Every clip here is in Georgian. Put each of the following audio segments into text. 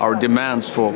Our demands for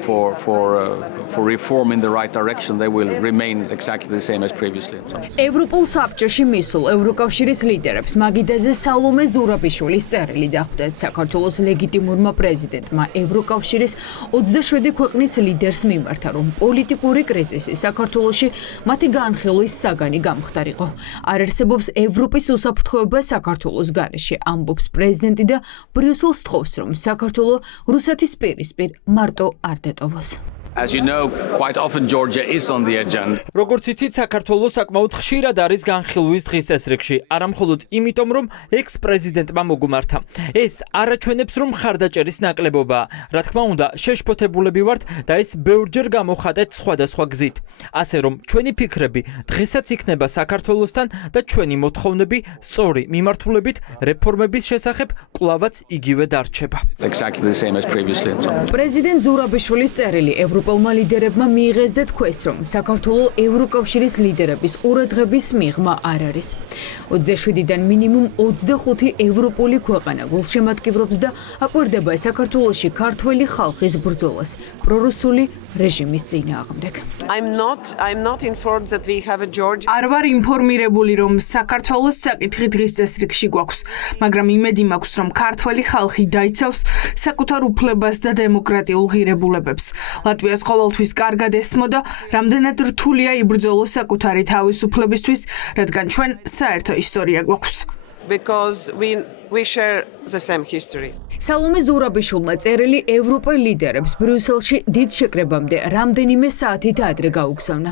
reform in the right direction, they will remain exactly the same as previously. ევროპულ საბჭოში მისულ ევროკავშირის ლიდერებს მაგიდაზე სალომე ზურაბიშვილის წერილი დახვდათ საქართველოს ლეგიტიმურმა პრეზიდენტმა ევროკავშირის 27 ქვეყნის ლიდერს მიმართა, რომ პოლიტიკური კრიზისი საქართველოში მათი განხილვის საგანი გამხდარიყო. არ არსებობს ევროპის უსაფრთხოება საქართველოს გარეშე, ამბობს პრეზიდენტი და ბრიუსელს თხოვს, რომ საქართველო რუსეთის პირისპირ მარტო არ დეტოვოს. As you know, quite often Georgia is on the agenda. როგორც იცით, საქართველოს საკმაოდ ხშირად არის განხილვის დღის წესრიგში, არა მხოლოდ იმიტომ, რომ ექს-პრეზიდენტმა მოგუმართა. ეს არაჩვენებს, რომ მხარდაჭერის ნაკლებობაა. რა თქმა უნდა, შეშფოთებულები ვართ და ეს ბევრჯერ გამოხატეთ სხვადასხვა გზით. ასე რომ, ჩვენი ფიქრები დღესაც იქნება საქართველოსთან და ჩვენი მოთხოვნები სწორი მიმართულებით რეფორმების შესახებ კვლავაც იგივე დარჩება. Exactly the same as previously. პრეზიდენტ ზურაბიშვილის წერილი ევროპელმა ლიდერებმა მიიღეს და თქვეს, რომ საქართველოს ევროკავშირის ლიდერების ყურადღების მიღმა არ არის. 27-დან მინიმუმ 25 ევროპული ქვეყანა გულშემატკივრობს და აკვირდება საქართველოში ქართველი ხალხის ბრძოლას პრორუსული რეჟიმის წინააღმდეგ. I'm not informed that we have a Georgia. არ ვარ ინფორმირებული, რომ საქართველოს საკითხი დღის წესრიგში გვაქვს, მაგრამ იმედი მაქვს, რომ ქართველი ხალხი დაიცავს საკუთარ უფლებას და დემოკრატიულ ღირებულებებს. ლატვიას ყოველთვის კარგად ესმოდა, რამდენად რთულია იბრძოლოს საკუთარი თავისუფლებისთვის, რადგან ჩვენ საერთო ისტორია გვაქვს. Because we share the same history. სალომე ზურაბიშვილმა წერილი ევროპელ ლიდერებს ბრიუსელში დიდ შეკრებამდე რამდენიმე საათით ადრე გაუგზავნა.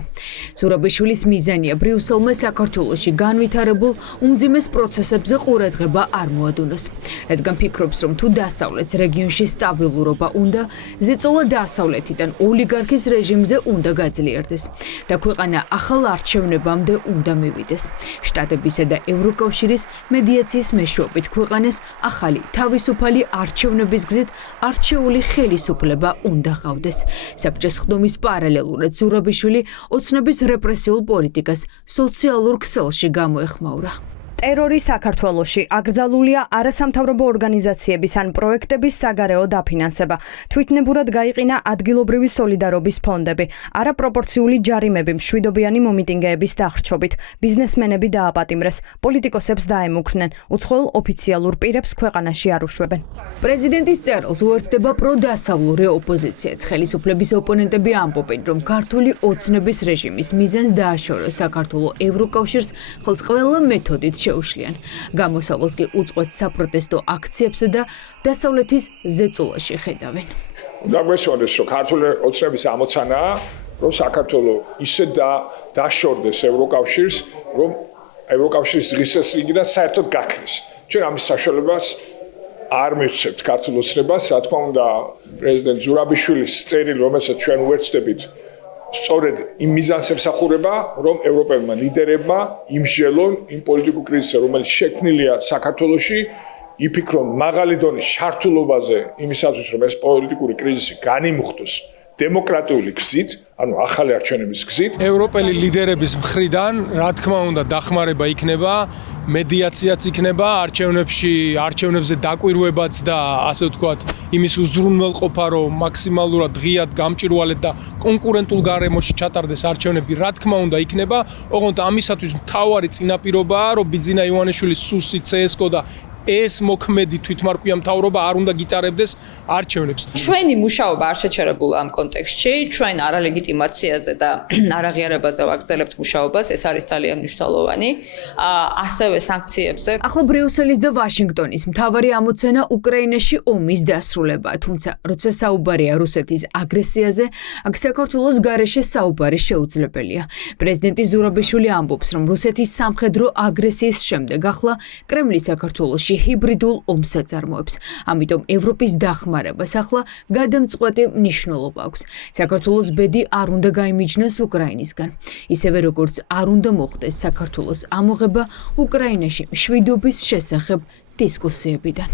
ზურაბიშვილის მიზანია ბრიუსელმა საქართველოში განვითარებულ უმძიმეს პროცესებზე ყურადღება არ მოადუნოს. რადგან ფიქრობს, რომ თუ დასავლეთს რეგიონში სტაბილურობა უნდა, ზეწოლა დასავლეთიდან ოლიგარქის რეჟიმზე უნდა გაძლიერდეს და ქვეყანა ახალ არჩევნებამდე უნდა მივიდეს. შტატებისა და ევროკავშირის მედიაციის მეშვეობით ქვეყანას ახალი თავისუფალი არჩევნების გზით არჩეული ხელისუფლება უნდა ყავდეს. საბჭოს ხდომის პარალელურად ზურაბიშვილი ოცნების რეპრესიულ პოლიტიკას სოციალურ ქსელში გამოეხმაურა. ტერორი საქართველოში აკრძალულია არასამთავრობო ორგანიზაციების ან პროექტების საგარეო დაფინანსება. თვითნებურად გაიყინა ადგილობრივი სოლიდარობის ფონდები, არაპროპორციული ჯარიმები მშვიდობიანი მომიტინგეების დახრჩობით. ბიზნესმენები დააპატიმრეს, პოლიტიკოსებს დაემუქრნენ, უცხოელ ოფიციალურ პირებს ქვეყანაში არ უშვებენ. პრეზიდენტის წერილს უერთდება პროდასავლური ოპოზიციაც. ხელისუფლების ოპონენტები ამბობენ, რომ ქართული ოცნების რეჟიმის მიზანს დააშოროს საქართველოს ევროკავშირს ხელს ყველა მეთოდით შეუშლიან. გამოსავალს კი უწყვეტ საპროტესტო აქციებსა და დასავლეთის ზეწოლაში ხედავენ. უნდა გვესვენდეს, რომ ქართული ოცნების ამოცანაა, რომ საქართველოს ისე დაშორდეს ევროკავშირს, რომ ევროკავშირის დღის წესრიგიდან საერთოდ გაქრეს. ჩვენ ამის საშუალებას არ მივცემთ ქართულ ოცნებას, რა თქმა უნდა, პრეზიდენტ ზურაბიშვილის წერილი, რომელსაც ჩვენ უერთდებით, სწორედ იმ მიზანს ემსახურება, რომ ევროპელმა ლიდერებმა იმსჯელონ იმ პოლიტიკურ კრიზისზე, რომელიც შექმნილია საქართველოში, იფიქრონ მაღალი დონის შართულობაზე იმისათვის, რომ ეს პოლიტიკური კრიზისი განიმუხტოს დემოკრატიული გზით, ანუ ახალი არჩევნების გზით. ევროპელი ლიდერების მხრიდან, რა თქმა უნდა, დახმარება იქნება, მედიაციაც იქნება, არჩევნებზე დაკვირვებაც და ასე ვთქვათ, იმის უზრუნველყოფა, რომ მაქსიმალურად ღიად გამჭირვალეთ და კონკურენტულ გარემოში ჩატარდეს არჩევნები, რა თქმა უნდა, იქნება. ოღონდ ამისათვის მთავარი წინაპირობაა, რომ ბიძინა ივანიშვილის სუსი, CSKO და ეს მოქმედი თვითმარკვია მთავრობა არ უნდა გიტარებდეს არჩევნებს. ჩვენი მუშაობა არ შეჩერებულა ამ კონტექსტში, ჩვენ არალეგიტიმაციაზე და არაღიარებაზე ვაგრძელებთ მუშაობას, ეს არის ძალიან მნიშვნელოვანი. ასევე სანქციებზე. ახლა ბრიუსელის და ვაშინგტონის მთავარი ამოცანა უკრაინაში ომის დასრულებაა, თუმცა როცა საუბარია რუსეთის აგრესიაზე, აქ საქართველოს გარეშე საუბარი შეუძლებელია. პრეზიდენტი ზურაბიშვილი ამბობს, რომ რუსეთის სამხედრო აგრესიის შემდეგ ახლა კრემლი საქართველოში ჰიბრიდულ ომს აწარმოებს. ამიტომ ევროპის დახმარებას ახლა გადამწყვეტი მნიშვნელობა აქვს. საქართველოს ბედი არ უნდა გაიმიჯნოს უკრაინისგან. ისევე როგორც არ უნდა მოხდეს საქართველოს ამოღება უკრაინაში მშვიდობის შესახებ დისკუსიებიდან.